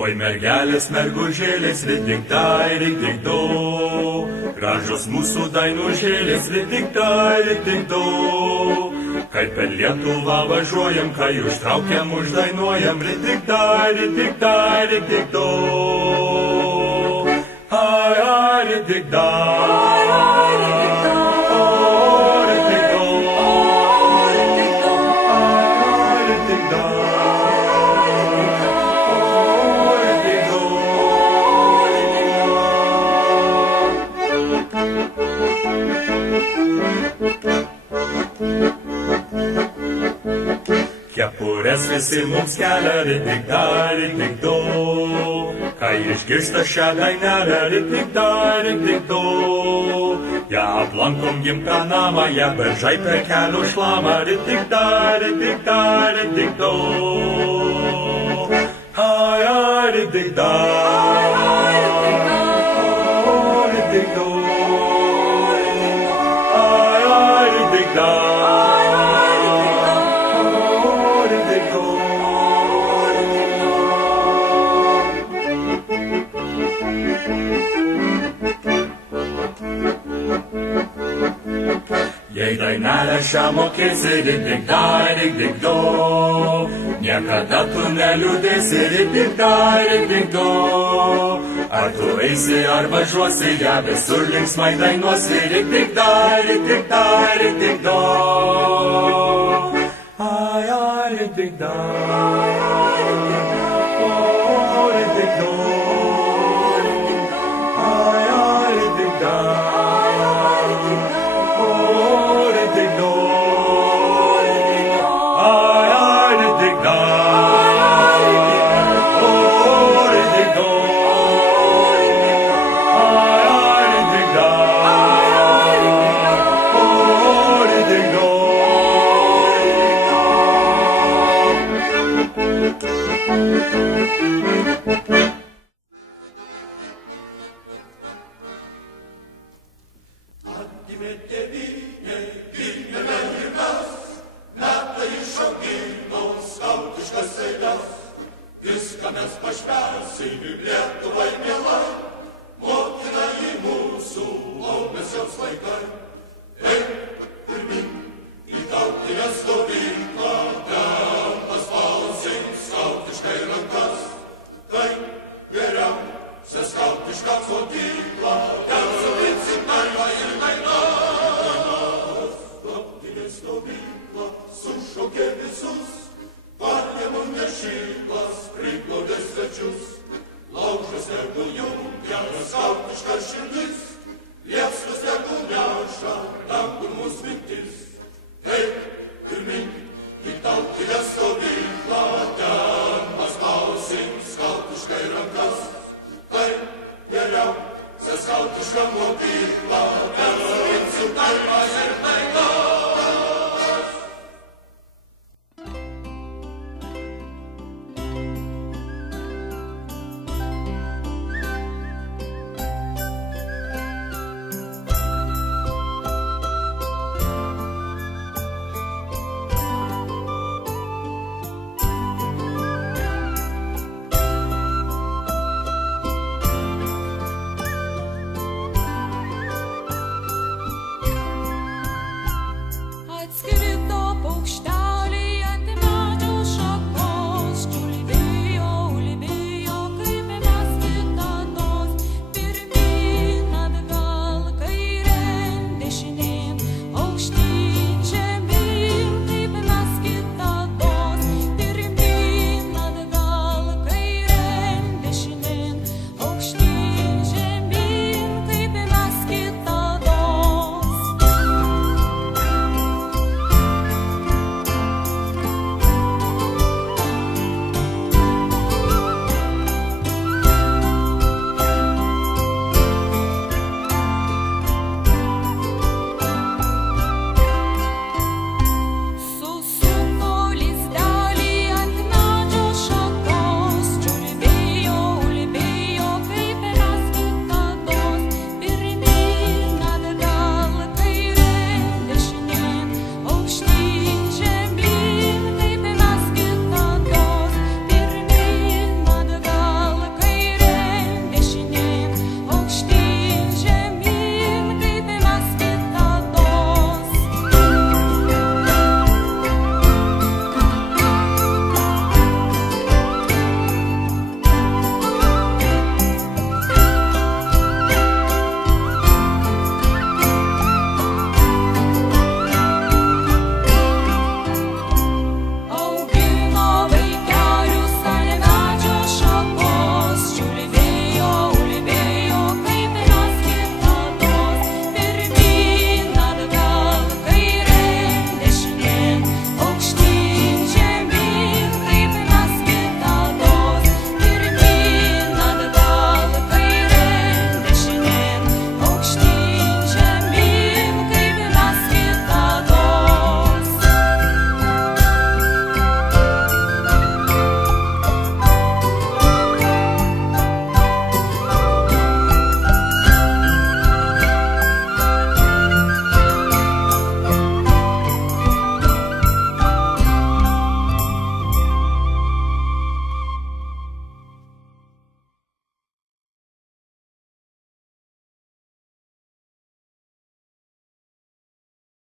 Oi mergelės, mergužėlės, ridiktai, ridikdo, gražios mūsų dainužėlės, ridiktai, ridikdo. Kai per Lietuvą važiuojam, kai užtraukiam, uždainuojam, ridiktai, ridiktai, ridikdo. Ai, ai, ridiktai, ai, ridiktai. Kepurės visi mums kelia, ridiktai, ridikdo. Kai išgirsta šią dainelę, ridiktai, ridikdo. Ja aplankom gimtą namą, ja beržai per kelių šlamą, ridiktai, ridiktai, ridikdo. Ai, ai, ridiktai, ridikdo. Ai, ai, ridiktai. Jei dainelę šią mokėsi, ridiktai, ridikdo, niekada tu neliūdėsi, ridiktai, ridikdo. Ar tu eisi, ar važiuosi, ją visur linksmai dainuosi, ridiktai, ridiktai, ridikdo. Ai, ai, ridiktai, o, ridikdo. Ai, ai, ridiktai. Viską mes pašvęsim ir Lietuvai mielai, motina į mūsų, o mes jos vaikai. Eik pirmin į tautinę stovyklą, ten paspausim skautiškai rankas. Tai geriausia skautiška mokykla, ten sutiksim dainą ir dainas. Tautinė stovykla sušaukė visus, Varnėmų nešyklas priglaudė svečius, laužas tegu jungia skautiška širdis, liepsnas tegu neša dangun mūsų mintis. Eik pirmin į tautinę stovyklą, ten paspausim skautiškai rankas. Tai mokykla,